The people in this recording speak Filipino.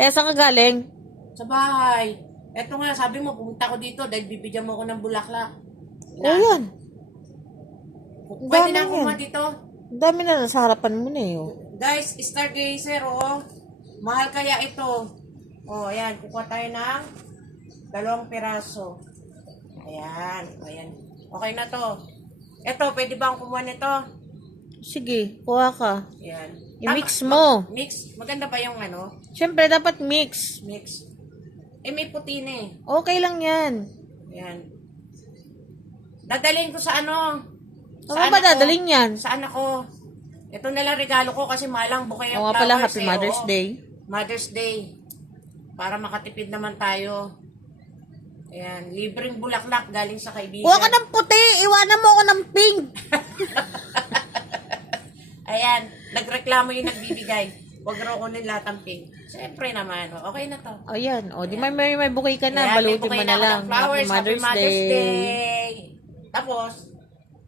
Kaya saan ka galing? Sa bahay. Eto nga, sabi mo, pumunta ko dito dahil bibigyan mo ako ng bulaklak. O yan. Pwede dami na ako yan. kumuha dito. Ang dami na nasa harapan mo na eh. Oh. Guys, Stargazer, oh. Mahal kaya ito. Oh, ayan. Kukuha tayo ng 2 piraso. Ayan. Ayan. Okay na to. Ito, pwede ba akong kumuha nito? Sige, kuha ka. Ayan. I-mix mo. Mix. Maganda ba yung ano? Siyempre, dapat mix. Mix. Eh, may puti na eh. Okay lang yan. Ayan. Dadalhin ko sa ano? Ano ba dadalhin yan? Sa anak ko. Ito na lang regalo ko kasi malang bukay ang O nga pala, flowers Happy eh, Mother's oo. Day. Mother's Day. Para makatipid naman tayo. Ayan, libreng bulaklak galing sa kaibigan. Kuha ka ng puti! Iwanan mo ako ng pink! Ayan, nagreklamo yung nagbibigay. Huwag raw kunin lahat ng pink. Siyempre naman, okay na to. O yan. O, di may bouquet ka na. Ayan, may Balutin mo bukay na ako lang. ng flowers, Happy Mother's Day. Tapos,